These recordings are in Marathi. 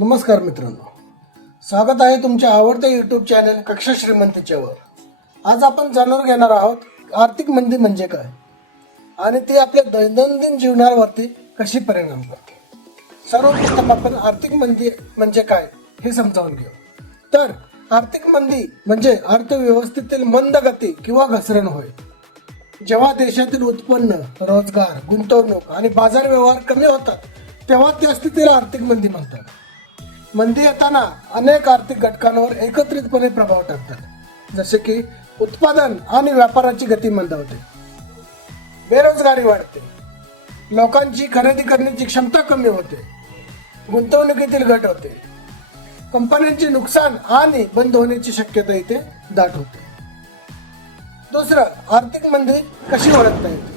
नमस्कार मित्रांनो. स्वागत आहे तुमच्या आवडत्या युट्यूब चॅनल कक्षा श्रीमंतीच्यावर आज आपण जाणून घेणार आहोत आर्थिक मंदी म्हणजे काय? आणि ती आपल्या दैनंदिन जीवनावरती कशी परिणाम करते? सर्वप्रथम आपण आर्थिक मंदी म्हणजे काय हे समजावून घेऊ. तर आर्थिक मंदी म्हणजे अर्थव्यवस्थेतील मंद गती किंवा घसरण होय. जेव्हा देशातील उत्पन्न रोजगार गुंतवणूक आणि बाजार व्यवहार कमी होतात तेव्हा त्या स्थितीला आर्थिक मंदी म्हणतात. मंदी येताना अनेक आर्थिक घटकांवर एकत्रितपणे प्रभाव टाकतात. जसे की उत्पादन आणि व्यापाराची गती मंदावते. बेरोजगारी वाढते. लोकांची खरेदी करण्याची क्षमता कमी होते. गुंतवणुकीतील घट होते. कंपन्यांचे नुकसान आणि बंद होण्याची शक्यता इथे दाट होते. दुसरं आर्थिक मंदी कशी ओळखता येते?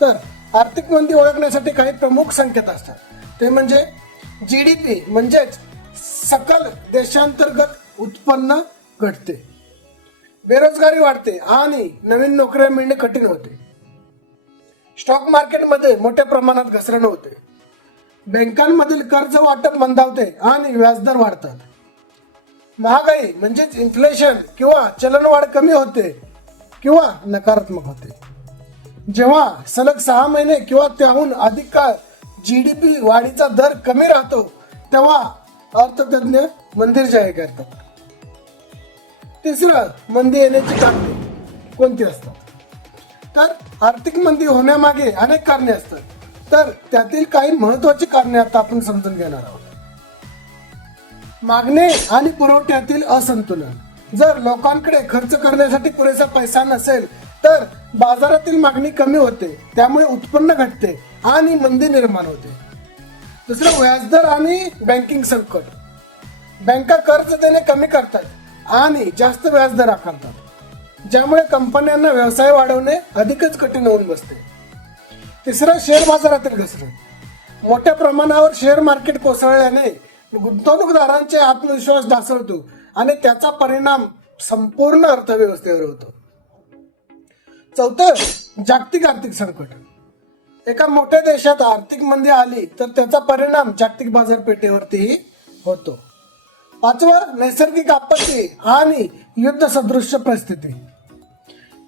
तर आर्थिक मंदी ओळखण्यासाठी काही प्रमुख संकेत असतात. ते म्हणजे जी डी पी म्हणजेच सकल देशांतर्गत उत्पन्न घटते. बेरोजगारी वाढते आणि नवीन नोकऱ्या मिळणे कठीण होते. स्टॉक मार्केटमध्ये मोठ्या प्रमाणात घसरण होते. बँकांमधील कर्ज वाटप मंदावते आणि व्याजदर वाढतात. महागाई म्हणजेच इन्फ्लेशन किंवा चलनवाढ कमी होते किंवा नकारात्मक होते. जेव्हा सलग सहा महिने किंवा त्याहून अधिक काळ जी डी पी वाढीचा दर कमी राहतो तेव्हा अर्थतज्ञ मंदिर जाहीर करतात. तिसरं मंदी येण्याची कारणे कोणती असतात? तर आर्थिक मंदी होण्यामागे अनेक कारणे असतात. तर त्यातील काही महत्वाची कारणे आता आपण समजून घेणार आहोत. मागणी आणि पुरवठ्यातील असंतुलन. जर लोकांकडे खर्च करण्यासाठी पुरेसा पैसा नसेल तर बाजारातील मागणी कमी होते त्यामुळे उत्पन्न घटते आणि मंदी निर्माण होते. दुसरं व्याजदर आणि बँकिंग संकट बँका कर्ज देणे कमी करतात आणि जास्त व्याजदर आकारतात. ज्यामुळे कंपन्यांना व्यवसाय वाढवणे अधिकच कठीण होऊन बसते. तिसरं शेअर बाजारातील घसरण. मोठ्या प्रमाणावर शेअर मार्केट कोसळल्याने गुंतवणूकदारांचे आत्मविश्वास ढासळतो आणि त्याचा परिणाम संपूर्ण अर्थव्यवस्थेवर होतो. चौथं जागतिक आर्थिक संकट. एका मोठ्या देशात आर्थिक मंदी आली तर त्याचा परिणाम जागतिक बाजारपेठेवरतीही होतो. पाचवं नैसर्गिक आपत्ती आणि युद्ध सदृश्य परिस्थिती.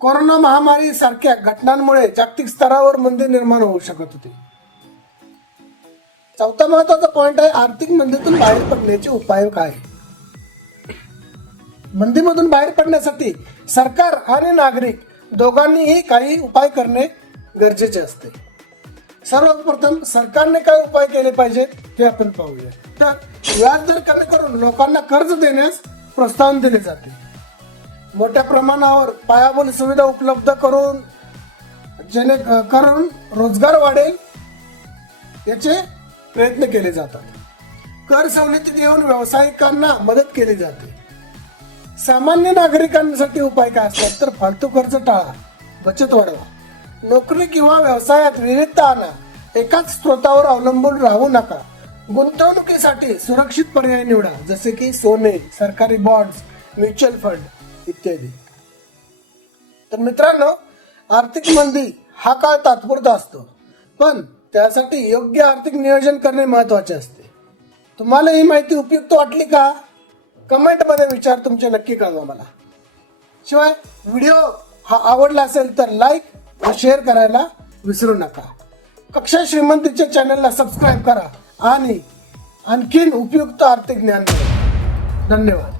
कोरोना महामारी सारख्या घटनांमुळे जागतिक स्तरावर मंदी निर्माण होऊ शकत होती. चौथा महत्त्वाचा पॉइंट आहे आर्थिक मंदीतून बाहेर पडण्याचे उपाय काय? मंदीमधून बाहेर पडण्यासाठी सरकार आणि नागरिक दोघांनीही काही उपाय करणे गरजेचे असते. सर्वप्रथम सरकारने काय उपाय केले पाहिजे ते आपण पाहूया. तर व्याजदर कमी करून लोकांना कर्ज देण्यास प्रोत्साहन दिले जाते. मोठ्या प्रमाणावर पायाभूत सुविधा उपलब्ध करून जेणे करून रोजगार वाढेल याचे प्रयत्न केले जातात. कर सवलती देऊन व्यावसायिकांना मदत केली जाते. सामान्य नागरिकांसाठी उपाय काय असतात? तर फालतू खर्च टाळा बचत वाढवा. नोकरी किंवा व्यवसायात विविधता आणा एकाच स्रोतावर अवलंबून राहू नका. गुंतवणुकीसाठी सुरक्षित पर्याय निवडा जसे की सोने सरकारी बॉन्ड्स म्युच्युअल फंड इत्यादी. तर मित्रांनो आर्थिक मंदी हा काळ तात्पुरता असतो पण त्यासाठी योग्य आर्थिक नियोजन करणे महत्त्वाचे असते. तुम्हाला ही माहिती उपयुक्त वाटली का? कमेंटमध्ये विचार तुमचे नक्की कळवा मला. शिवाय व्हिडिओ हा आवडला असेल तर लाईक व शेअर करायला विसरू नका. कक्षा श्रीमंतीच्या चॅनलला सबस्क्राईब करा आणि आणखीन उपयुक्त आर्थिक ज्ञान मिळवा. धन्यवाद.